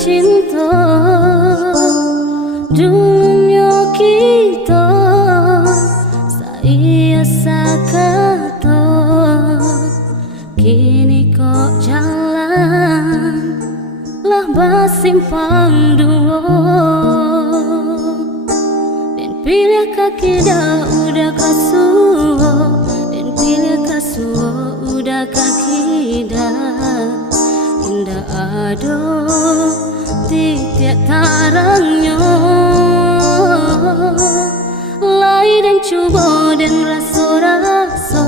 cinta dunia kita saya sakata kini kok jalan lah bersimpang dua dan pilih kaki dah udah kasuo dan pilih kasuo udah kaki dah indah ado tiap tarangnya lai dan cuba dan rasa-rasa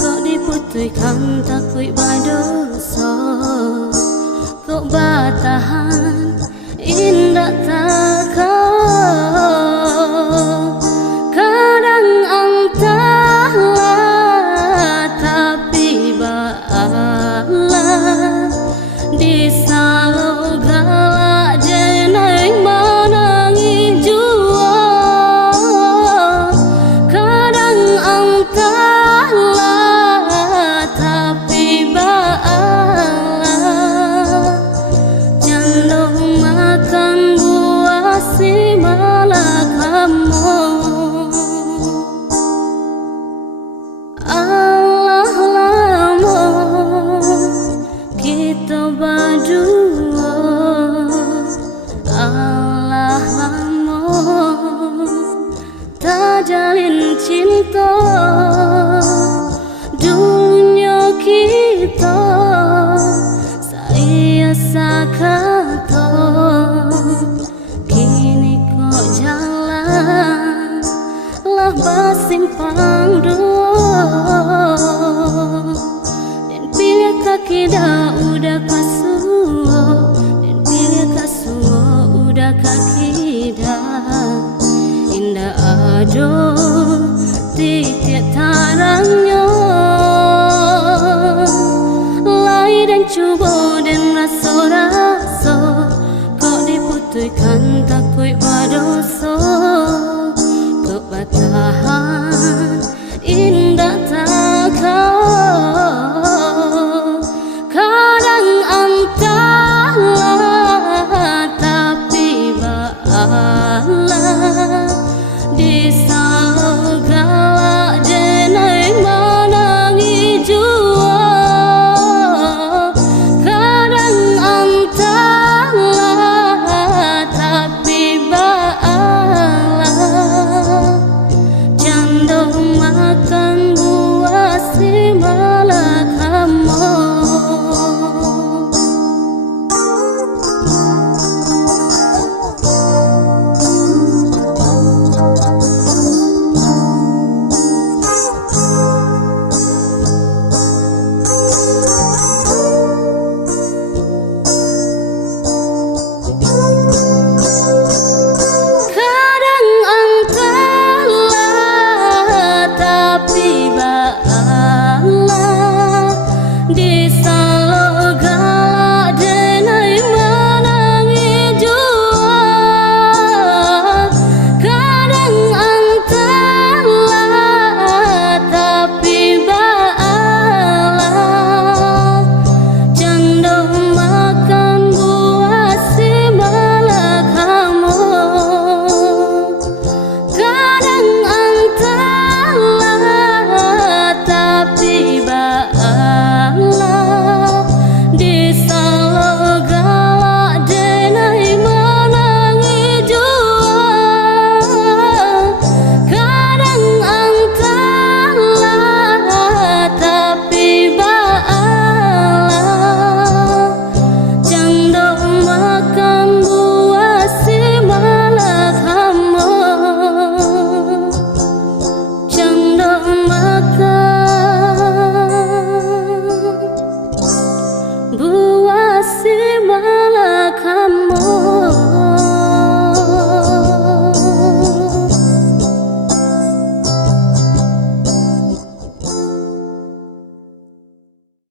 kok diputihkan takut berdosa kok bertahan indah takkan kadang entahlah tapi ba'alah di salau galak jeneng menangi jua kadang entahlah tapi ba'alah jandong makan buah si malakamu Allah lama kita berdua Allah lama tak jalin cinta dunia kita saya sakata kini kok jalan lah bersimpang dua